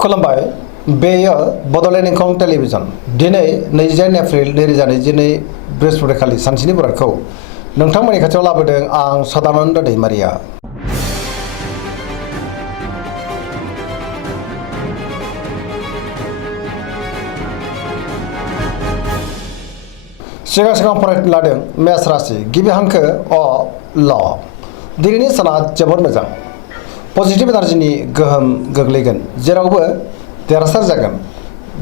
खुलुमबाय बेयो बड'लेण्ड इंखं टेलिभिजन दिनै 29 एप्रिल 2022 बृहस्पतिखालि सानसेनि बरादखौ नोंथांमोननि खाथियाव लाबोदों आं सदानन्द दैमारिया। सिगां फरायनो लादों मेष राशि गिबि हांखो अ ल दिनैनि साना जोबोद मोजां पजिटिभ एनार्जिनि गोहोम गोग्लैगोन जेरावबो देरहासार जागोन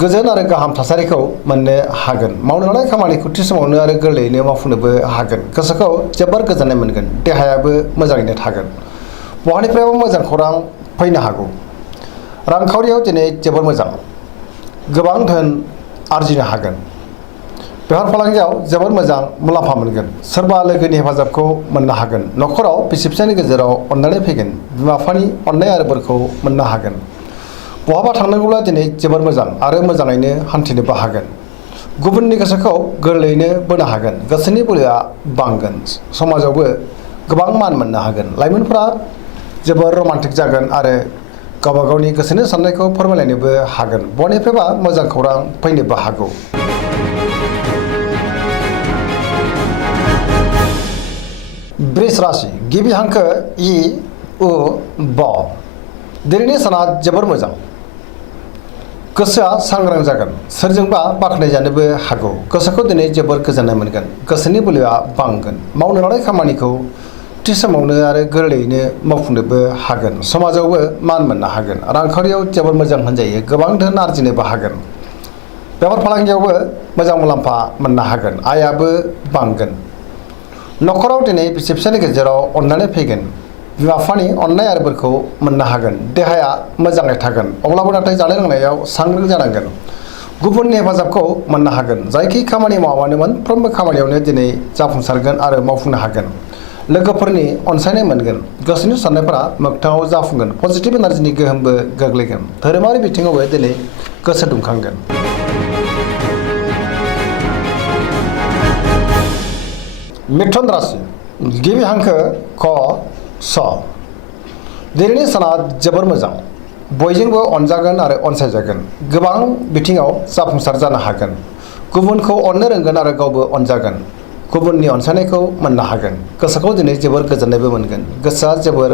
गोजोन आरो गाहाम थासारिखौ मोननो हागोन मावनो लानाय खामानिखौ थि समावनो आरो गोरलैयैनो मावफुंनोबो हागोन गोसोखौ जोबोर गोजोननाय मोनगोन देहायाबो मोजाङैनो थागोन बहानिफ्रायबो मोजां खौरां फैनो हागौ रांखावरियाव दिनै जोबोर मोजां गोबां धोन आरजिनो हागोन बेफार फालांगियाव जोबोद मोजां मुलाम्फा मोनगोन सोरबा लोगोनि हेफाजाबखौ मोननो हागोन न'खराव बिसि फिसायनि गेजेराव अननानै फैगोन बिमा बिफानि अननाय आरो बोरखौ मोननो हागोन बहाबा थांनांगौब्ला दिनै जोबोद मोजां आरो मोजाङैनो हान्थिनोबो हागोन गुबुननि गोसोखौ गोरलैयैनो बोनो हागोन गोसोनि बोलोआ बांगोन समाजावबो गोबां मान मोननो हागोन लाइमोनफोरा जोबोर रमान्टिक जागोन आरो गावबा गावनि गोसोनि साननायखौ फोरमायलायनोबो हागोन बयनिफ्रायबा मोजां खौरां फैनोबो हागौ। वृष राशि गिबि हांखो इ उ ब दिनैनि साना जोबोर मोजां गोसोआ सांग्रां जागोन सोरजोंबा बाख्नायजानोबो हागौ गोसोखौ दिनै जोबोर गोजोननाय मोनगोन गोसोनि बोलोआ बांगोन मावनो लानाय खामानिखौ थि समावनो आरो गोरलैयैनो मावफुंनोबो हागोन समाजावबो मान मोननो हागोन रांखावरियाव जोबोर मोजां होनजायो गोबां धोन आरजिनोबो हागोन बेफार फालांगियावबो मोजां मुलाम्फा मोननो हागोन आयाबो बांगोन न'खराव दिनै बिसि फिसायनि गेजेराव अननानै फैगोन बिमा बिफानि अननाय आरो बोरखौ मोननो हागोन देहाया मोजाङै थागोन अब्लाबो नाथाय जानाय लोंनायाव सांग्रां जानांगोन गुबुननि हेफाजाबखौ मोननो हागोन जायखि खामानि मावानो मोनफ्रोमबो खामानियावनो दिनै जाफुंसारगोन आरो मावफुंनो हागोन लोगोफोरनि अनसायनाय मोनगोन गोसोनि साननायफोरा मोगथाङाव जाफुंगोन पजिटिभ एनार्जिनि गोहोमबो गोग्लैगोन धोरोमारि बिथिङावबो दिनै गोसो दुंखांगोन। मिथुन राशि गिबि हांखो क स दिनैनि साना जोबोर मोजां बयजोंबो अनजागोन आरो अनसायजागोन गोबां बिथिङाव जाफुंसार जानो हागोन गुबुनखौ अननो रोंगोन आरो गावबो अनजागोन गुबुननि अनसायनायखौ मोननो हागोन गोसोखौ दिनै जोबोर गोजोननायबो मोनगोन गोसोआ जोबोर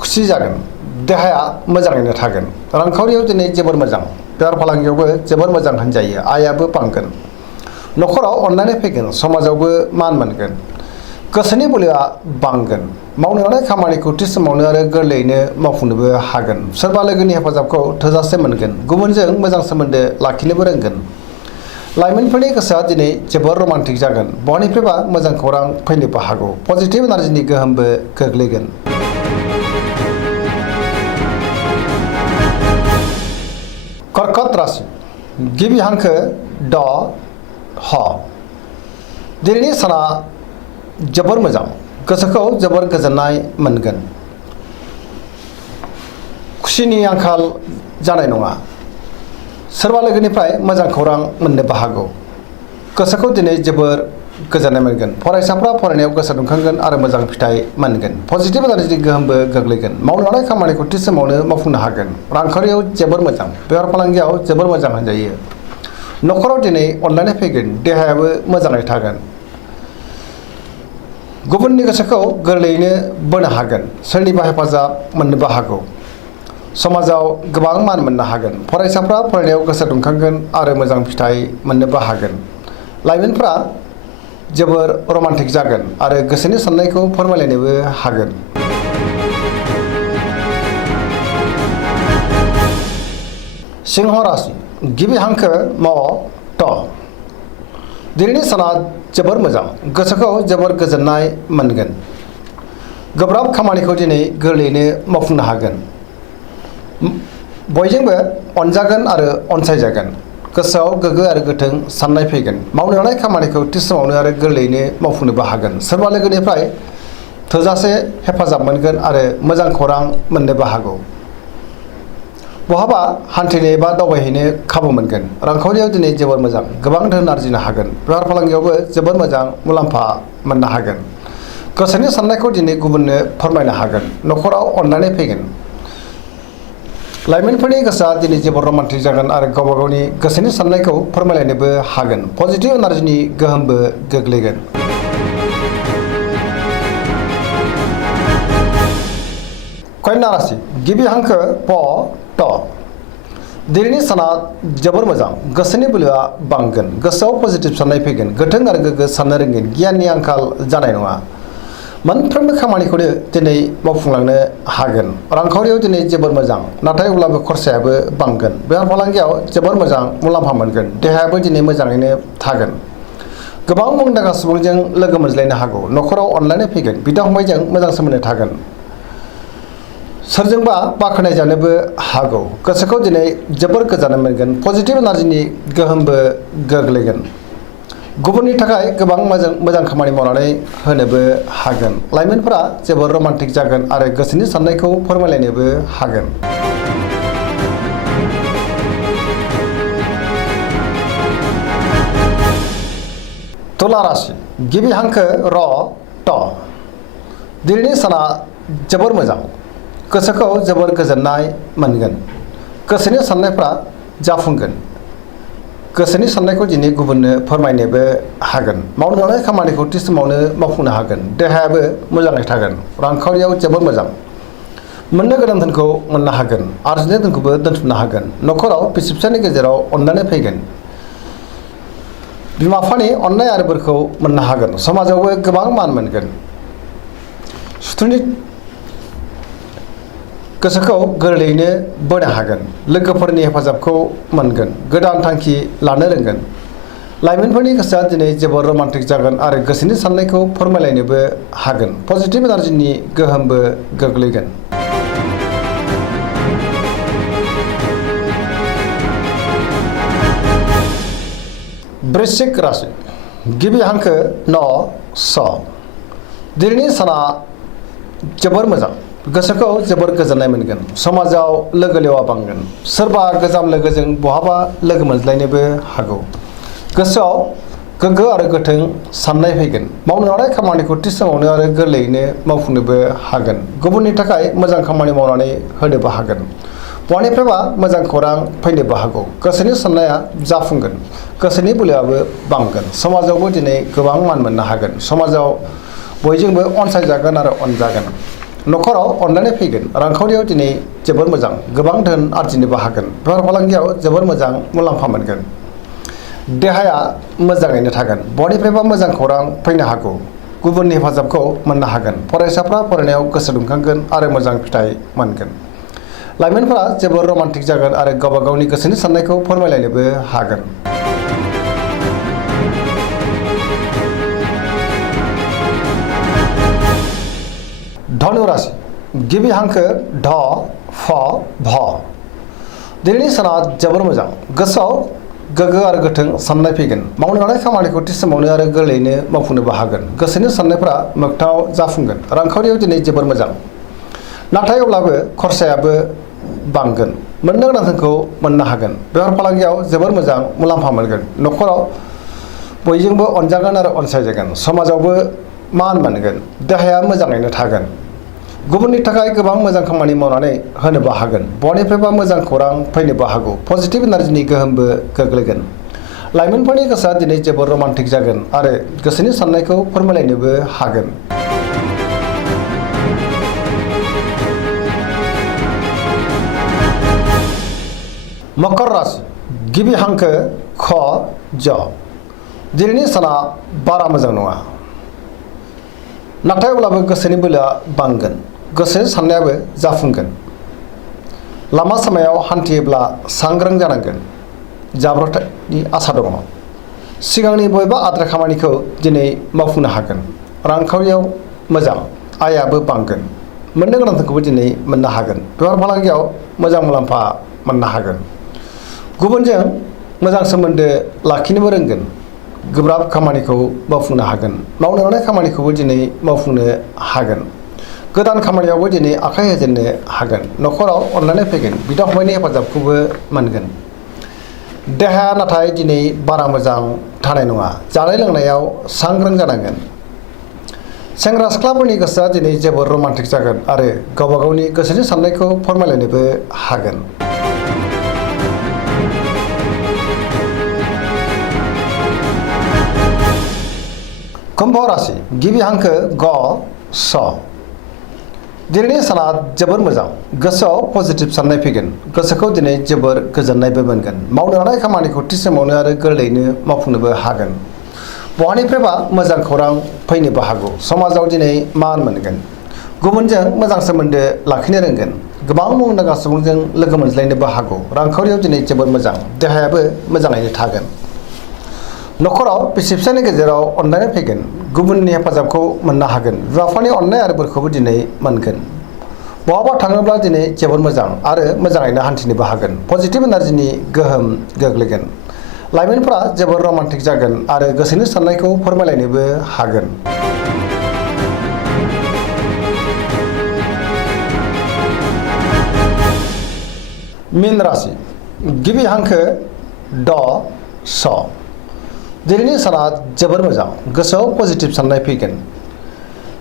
खुसि जागोन देहाया मोजाङैनो थागोन रांखावरियाव दिनै जोबोर मोजां बेफार फालांगियावबो जोबोर मोजां होनजायो आयाबो बांगोन न'खराव अननानै फैगोन समाजावबो मान मोनगोन गोसोनि बोलोआ बांगोन मावनो लानाय खामानिखौ थि समावनो आरो गोरलैयैनो मावफुंनोबो हागोन सोरबा लोगोनि हेफाजाबखौ थोजासे मोनगोन गुबुनजों मोजां सोमोन्दो लाखिनोबो रोंगोन लाइमोनफोरनि गोसोआ दिनै जोबोर रमान्टिक जागोन बहानिफ्रायबा मोजां खौरां फैनोबो हागौ पजिटिभ एनार्जिनि गोहोमबो गोग्लैगोन। कर्कट राशि गिबि हांखो ड ह दिनैनि साना जोबोर मोजां गोसोखौ जोबोर गोजोननाय मोनगोन खुसिनि आंखाल जानाय नङा सोरबा लोगोनिफ्राय मोजां खौरां मोननोबो हागौ गोसोखौ दिनै जोबोर गोजोननाय मोनगोन फरायसाफ्रा फरायनायाव गोसो दुंखांगोन आरो मोजां फिथाइ मोनगोन पजिटिभ एनार्जिनि गोहोमबो गोग्लैगोन मावनो लानाय खामानिखौ थि समावनो मावफुंनो हागोन रांखावरियाव जोबोर मोजां बेफार फालांगियाव जोबोर मोजां होनजायो न'खराव दिनै अनलायनाय फैगोन देहायाबो मोजाङै थागोन गुबुननि गोसोखौ गोरलैयैनो बोनो हागोन सोरनिबा हेफाजाब मोननोबो हागौ समाजाव गोबां मान मोननो हागोन फरायसाफ्रा फरायनायाव गोसो दुंखांगोन आरो मोजां फिथाइ मोननोबो हागोन लाइमोनफ्रा जोबोर रमान्टिक जागोन आरो गोसोनि साननायखौ फोरमायलायनोबो हागोन। सिंह राशि गिबि हांखो म ट दिनैनि साना जोबोर मोजां गोसोखौ जोबोर गोजोननाय मोनगोन गोब्राब खामानिखौ दिनै गोरलैयैनो मावफुंनो हागोन बयजोंबो अनजागोन आरो अनसायजागोन गोसोआव गोग्गो आरो गोथों साननाय फैगोन मावनो लानाय खामानिखौ थि समावनो आरो गोरलैयैनो मावफुंनोबो हागोन सोरबा लोगोनिफ्राय थोजासे हेफाजाब मोनगोन आरो मोजां खौरां मोननोबो हागौ बहाबा हान्थिनो एबा दावबायहैनो खाबु मोनगोन रांखावरियाव दिनै जोबोर मोजां गोबां धोन आरजिनो हागोन बेफार फालांगियावबो जोबोर मोजां मुलाम्फा मोननो हागोन गोसोनि साननायखौ दिनै गुबुननो फोरमायनो हागोन न'खराव अननानै फैगोन लाइमोनफोरनि गोसोआ दिनै जोबोद रमान्टिक जागोन आरो गावबा गावनि गोसोनि साननायखौ फोरमायलायनोबो हागोन। पजिटिभ एनार्जिनि गोहोमबो गोग्लैगोन। कन्या राशि गिबि हांखो प ट दिनैनि साना जोबोर मोजां। गोसोनि बोलोआ बांगोन। गोसोआव पजिटिभ साननाय फैगोन। गोथों आरो गोग्गो साननो रोंगोन। गियाननि आंखाल जानाय नङा। मोनफ्रोमबो खामानिखौनो दिनै मावफुंलांनो हागोन। रांखावरियाव दिनै जोबोर मोजां, नाथाय अब्लाबो खरसायाबो बांगोन। बेफार फालांगियाव जोबोर मोजां मुलाम्फा मोनगोन। देहायाबो दिनै मोजाङैनो थागोन। गोबां मुंदांखा सुबुंजों लोगो मोनज्लायनो हागौ। न'खराव अनलायनाय फैगोन। बिदा फंबायजों मोजां सोमोन्दो थागोन। सोरजोंबा बाख्नाय जानोबो हागौ। गोसोखौ दिनै जोबोर गोजोननाय मोनगोन। पजिटिभ एनार्जिनि गोहोमबो गोग्लैगोन। गुबुननि थाखाय गोबां मोजां खामानि मावनानै होनोबो हागोन। लाइमोनफोरा जोबोर रमान्टिक जागोन आरो गोसोनि साननायखौ फोरमायलायनोबो हागोन। तुला राशि गिबि हांखो र ट दिनैनि साना जोबोर मोजां। गोसोखौ जोबोर गोजोननाय मोनगोन। गोसोनि साननायफ्रा जाफुंगोन। गोसोनि साननायखौ दिनै गुबुननो फोरमायनोबो हागोन। मावनो लानाय खामानिखौ थि समावनो मावफुंनो हागोन। देहायाबो मोजाङै थागोन। रांखावरियाव जोबोर मोजां। मोननो गोनां धोनखौ मोननो हागोन। आरजिनाय धोनखौबो दोनथुमनो हागोन। न'खराव बिसि फिसायनि गेजेराव अनलायनाय फैगोन। बिमा बिफानि अननाय आरो बोरखौ मोननो हागोन। समाजावबो गोबां मान मोनगोन। सुथुरनि गोसोखौ गोरलैयैनो बोनो हागोन। लोगोफोरनि हेफाजाबखौ मोनगोन। गोदान थांखि लानो रोंगोन। लाइमोनफोरनि गोसोआ दिनै जोबोर रमान्टिक जागोन आरो गोसोनि साननायखौ फोरमायलायनोबो हागोन। पजिटिभ एनार्जिनि गोहोमबो गोग्लैगोन। वृश्चिक राशि गिबि हांखो न स दिनैनि साना जोबोर मोजां। गोसोखौ जोबोर गोजोननाय मोनगोन। समाजाव लोगो लेवा बांगोन। सोरबा गोजाम लोगोजों बहाबा लोगो मोनज्लायनोबो हागौ। गोसोआव गोग्गो आरो गोथों साननाय फैगोन। मावनो लानाय खामानिखौ थि समावनो आरो गोरलैयैनो मावफुंनोबो हागोन। गुबुननि थाखाय मोजां खामानि मावनानै होनोबो हागोन। बहानिफ्रायबा मोजां खौरां फैनोबो हागौ। गोसोनि साननाया जाफुंगोन। गोसोनि बोलोआबो बांगोन। समाजावबो दिनै गोबां मान मोननो हागोन। समाजाव बयजोंबो अनसायजागोन आरो अनजागोन। न'खराव अनलायनाय फैगोन। रांखावरियाव दिनै जोबोर मोजां। गोबां धोन आरजिनोबो हागोन। बेफार फालांगियाव जोबोर मोजां मुलाम्फा मोनगोन। देहाया मोजाङैनो थागोन। बहानिफ्रायबा मोजां खौरां फैनो हागौ। गुबुननि हेफाजाबखौ मोननो हागोन। फरायसाफ्रा फरायनायाव गोसो दुंखांगोन आरो मोजां फिथाइ मोनगोन। लाइमोनफोरा जोबोर रमान्टिक जागोन आरो गावबा गावनि गोसोनि साननायखौ फोरमायलायनोबो हागोन। धनु राशि गिबि हांखो ढ फ भ दिनैनि साना जोबोर मोजां। गोसोआव गोग्गो आरो गोथों साननाय फैगोन। मावनो लानाय खामानिखौ थि समावनो आरो गोरलैयैनो मावफुंनोबो हागोन। गोसोनि साननायफ्रा मोगथाङाव जाफुंगोन। रांखावरियाव दिनै जोबोर मोजां, नाथाय अब्लाबो खरसायाबो बांगोन। मोननो गोनां धोनखौ मोननो हागोन। बेफार फालांगियाव जोबोर मोजां मुलाम्फा मोनगोन। न'खराव बयजोंबो अनजागोन आरो अनसायजागोन। समाजावबो मान मोनगोन। देहाया मोजाङैनो थागोन। गुबुननि थाखाय गोबां मोजां खामानि मावनानै होनोबो हागोन। बहानिफ्रायबा मोजां खौरां फैनोबो हागौ। पजिटिभ एनार्जिनि गोहोमबो गोग्लैगोन। लाइमोनफोरनि गोसोआ दिनै जोबोर रमान्टिक जागोन आरो गोसोनि साननायखौ फोरमायलायनोबो हागोन। मकर राशि गिबि हांखो ख ज दिनैनि साना बारा मोजां नङा, नाथाय अब्लाबो गोसोनि बोलोआ बांगोन। गोसोनि साननायाबो जाफुंगोन। लामा सामायाव हान्थियोब्ला सांग्रां जानांगोन। जाब्रबथायनि आसा दङ। सिगांनि बबेबा आद्रा खामानिखौ दिनै मावफुंनो हागोन। रांखावरियाव मोजां, आयाबो बांगोन। मोननो गोनांखौबो दिनै मोननो हागोन। बेफार फालांगियाव मोजां मुलाम्फा मोननो हागोन। गुबुनजों मोजां सोमोन्दो लाखिनोबो रोंगोन। गोब्राब खामानिखौ मावफुंनो हागोन। मावनो लानाय खामानिखौबो दिनै मावफुंनो हागोन। गोदान खामानियावबो दिनै आखाइ होजेननो हागोन। न'खराव अनलायनाय फैगोन। बिदा फंबायनि हेफाजाबखौबो मोनगोन। देहाया नाथाय दिनै बारा मोजां थानाय नङा। जानाय लोंनायाव सांग्रां जानांगोन। सेंग्रा सिख्लाफोरनि गोसोआ दिनै जोबोर रमान्टिक जागोन आरो गावबा गावनि गोसोनि साननायखौ फोरमायलायनोबो हागोन। कुम्भ राशि गिबि हांखो ग स। दिनैनि साना जोबोर मोजां, गोसोआव पजिटिभ साननाय फैगोन, गोसोखौ दिनै जोबोर गोजोननायबो मोनगोन, मावनो हानाय खामानिखौ थि समावनो आरो गोरलैयैनो मावफुंनोबो हागोन। बहानिफ्रायबा मोजां खौरां फैनोबो हागौ, समाजाव दिनै मान मोनगोन, गुबुनजों मोजां सोमोन्दो लाखिनो रोंगोन, गोबां मुंदांखा सुबुंजों लोगो मोनज्लायनोबो हागौ। रांखावरियाव दिनै जोबोर मोजां, देहायाबो मोजाङैनो थागोन। न'खराव बिसि फिसायनि गेजेराव अनलायनाय फैगोन, गुबुननि हेफाजाबखौ मोननो हागोन, बिमा बिफानि अननाय आरो बोरखौबो दिनै मोनगोन। बहाबा थाङोब्ला दिनै जोबोर मोजां आरो मोजाङैनो हान्थिनोबो हागोन। पजिटिभ एनार्जिनि गोहोम गोग्लैगोन। लाइमोनफोरा जोबोर रमान्टिक जागोन आरो गोसोनि साननायखौ फोरमायलायनोबो हागोन। मीन राशि गिबि हांखो ड स। दिनैनि साना जोबोर मोजां, गोसोआव पजिटिभ साननाय फैगोन,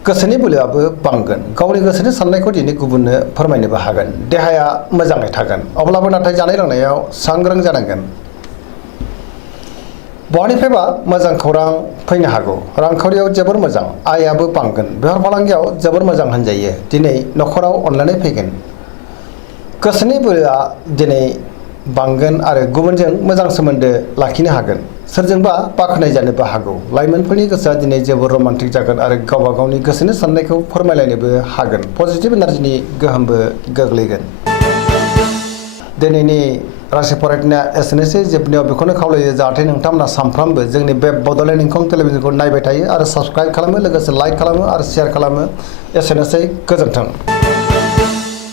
गोसोनि बोलोआबो बांगोन, गावनि गोसोनि साननायखौ दिनै गुबुननो फोरमायनोबो हागोन। देहाया मोजाङै थागोन, अब्लाबो नाथाय जानाय लोंनायाव सांग्रां जानांगोन। बहानिफ्रायबा मोजां खौरां फैनो हागौ, रांखावरियाव जोबोर मोजां, आयाबो बांगोन, बेफार फालांगियाव जोबोर मोजां होनजायो। दिनै न'खराव अनलायनाय फैगोन, गोसोनि बोलोआ दिनै बांगोन आरो गुबुनजों मोजां सोमोन्दो लाखिनो हागोन, सोरजोंबा बाख्नाय जानोबो हागौ। लाइमोनफोरनि गोसोआ दिनै जोबोर रमान्टिक जागोन आरो गावबा गावनि गोसोनि साननायखौ फोरमायलायनोबो हागोन। पजिटिभ एनार्जिनि गोहोमबो गोग्लैगोन। दिनैनि राशि फरायनाया एसेनोसै, जोबनायाव बेखौनो खावलायो जाहाथे नोंथांमोना सानफ्रामबो जोंनि बे बड'लेण्ड इंखं टेलिभिजनखौ नायबाय थायो आरो साबस्क्राइब खालामो, लोगोसे लाइक खालामो आरो शेयार खालामो। एसेनोसै, गोजोन्थों।